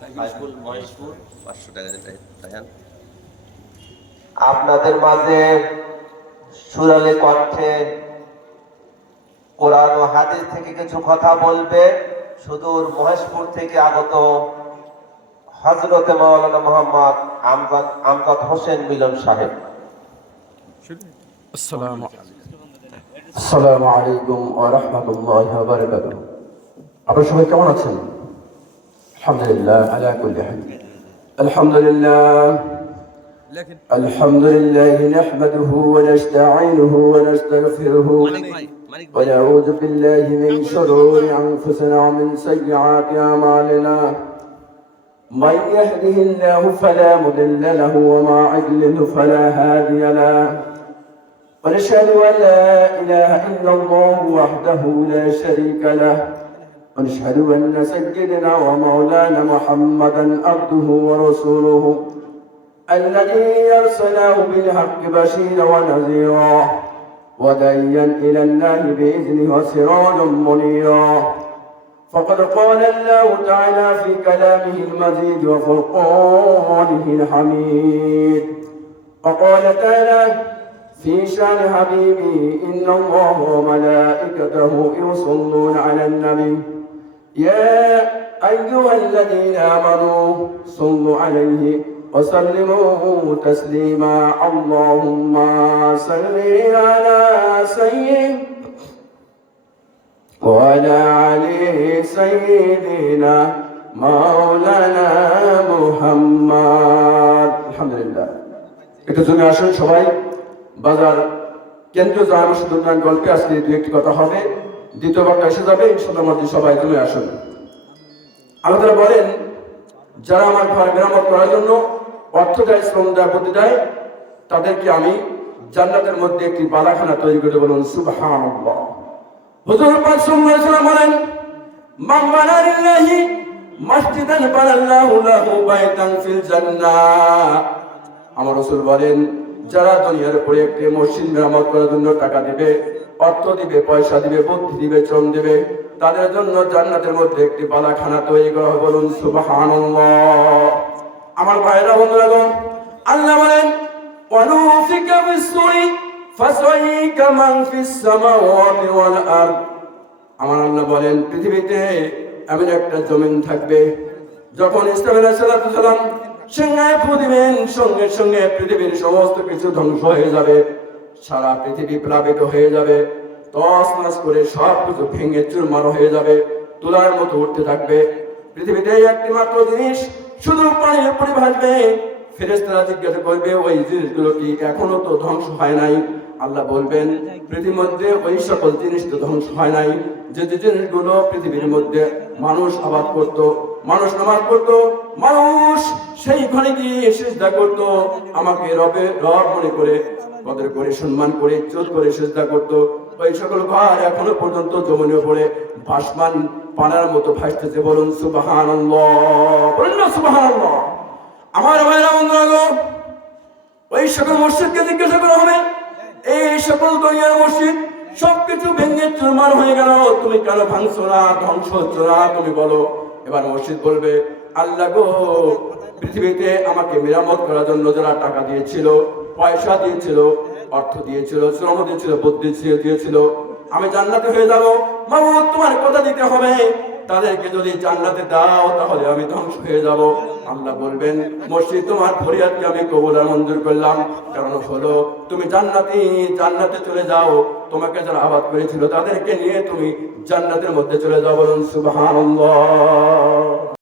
High school Maheshpur 500 টাকা দেন। আপনাদের মাঝে সুরালে কণ্ঠে কোরআন ও হাদিস থেকে কিছু কথা বলবে সুদূর মহেশপুর থেকে আগত হযরতে মাওলানা মোহাম্মদ আমজাদ হোসেন মিলন সাহেব। আসসালামু আলাইকুম ওয়া রাহমাতুল্লাহি ওয়া বারাকাতুহু। আপনারা সবাই কেমন আছেন? আলহামদুলিল্লাহ আলা কুল্লি হাল। আলহামদুলিল্লাহ আলহামদুলিল্লাহ নাহমাদুহু ওয়া নাস্তাঈনুহু ওয়া নাস্তাগফিরুহু ওয়া নাউযু বিল্লাহি মিন শুরুরি আনফুসিনা ওয়া মিন সাইয়্যাতি আমালিনা। من يهده الله فلا مضل له وما يضلل فلا هادي له. ونشهد أن لا إله إلا الله وحده لا شريك له. ونشهد أن سيدنا ومولانا محمدا عبده ورسوله الذي أرسله بالحق بشيرا ونذيرا وداعيا إلى الله بإذنه وسراجا منيرا. فقد قال الله تعالى في كلامه المجيد وفرقانه الحميد. وقال تعالى في شان حبيبي إن الله وملائكته يصلون على النبي يا أيها الذين آمنوا صلوا عليه وسلموا تسليما. اللهم صل على سيدنا وعلى علي سيدنا مولانا محمد. আলহামদুলিল্লাহ। একটু জমি আসুন সবাই। বাজার কেন্দ্রীয় জামা মসজিদ উন্নয়ন গল্পে আজকে দু একটি কথা হবে, দ্বিতীয় বাক্য এসে যাবে ইনশাআল্লাহ। মধ্যে সবাই জমে আসুন। আল্লাহ তাআলা বলেন, যারা আমার ঘর মেরামত করার জন্য অর্থ দেয়, শ্রম দেয়, বুদ্ধি দেয়, তাদেরকে আমি জান্নাতের মধ্যে একটি বালাখানা তৈরি করে বলুন সুবহানাল্লাহ। হুজুর পাক সাল্লাল্লাহু আলাইহি ওয়াসাল্লাম বলেন, মান বানা লিল্লাহি মাসজিদান বানাল্লাহু লাহু বাইতান ফিল জান্নাহ। আমার রাসূল বলেন, যারা দুনিয়ার উপরে একটি মসজিদ মেরামত করার জন্য টাকা দিবে, অর্থ দিবে, পয়সা দিবে, বুদ্ধি দিবে, শ্রম দিবে, তাদের জন্য জান্নাতের মধ্যে একটি বালাখানা তৈরি করা হবে বলুন সুবহানাল্লাহ। আমার ভাইরা বন্ধুরা, আল্লাহ বলেন, ওয়ানুফিকা বিস-সূরি ফাসাইকা মান ফিস সামাওয়াতি ওয়াল আরদ। আমার আল্লাহ বলেন, পৃথিবীতে এমন একটা জমিন থাকবে, যখন ইসলাম আলাইহিস সালাম সিংহায় ফু দিবেন, সঙ্গে সঙ্গে পৃথিবীর সমস্ত কিছু ধ্বংস হয়ে যাবে, সারা পৃথিবী প্লাবিত হয়ে যাবে, তছনছ করে সব কিছু ভেঙে চুরমার হয়ে যাবে, তুলার মতো উঠতে থাকবে। পৃথিবীতে একটি মাত্র জিনিস শুধু পানির উপরে ভাসবে। ফেরেশতারা জিজ্ঞাসা করবে, ওই জিনিসগুলো কি এখনো তো ধ্বংস হয় নাই? আল্লাহ বলবেন, পৃথিবীর মধ্যে ওই সকল জিনিস তো ধ্বংস হয় নাই, যে যে জিনিসগুলো পৃথিবীর মধ্যে মানুষ আবাদ করত, মানুষ নামাজ পড়তো, মানুষ সেই ঘরে গিয়ে সিজদা করতো, আমাকে রব মনে করে, কদর করে, সম্মান করে, ইজ্জত করে সিজদা করতো, ওই সকল ঘর এখনো পর্যন্ত জমিনে পড়ে ভাসমান পানার মতো ভাসতেছে বলুন সুবহানাল্লাহ। বলুন না সুবহানাল্লাহ। আমার ভাইরা বন্ধুরা, ওই সকল মসজিদকে জিজ্ঞাসা করা হবে, এই সকল দুনিয়ার মসজিদ সবকিছু ভেঙে চুরমার হয়ে গেল, তুমি কেন ভাঙছো না, ধ্বংস হচ্ছো না, তুমি বলো। এবার মসজিদ বলবে, আল্লাহ গো, পৃথিবীতে আমাকে মেরামত করার জন্য যারা টাকা দিয়েছিল, পয়সা দিয়েছিল, অর্থ দিয়েছিল, শ্রম দিয়েছিল, বুদ্ধি দিয়েছিল, আমি জান্নাতে হয়ে যাবো। মাবুদ, তোমার কথা দিতে হবে, তাদেরকে যদি জান্নাতে দাও তাহলে আমি ধ্বংস হয়ে যাব। আল্লাহ বলবেন, মসজিদ, তোমার ফরিয়াদকে আমি কবুল আর মঞ্জুর করলাম, কারণ হলো তুমি জান্নাতে চলে যাও, তোমাকে যারা আবাদ করেছিল তাদেরকে নিয়ে তুমি জান্নাতের মধ্যে চলে যাও বলুন সুবহানাল্লাহ।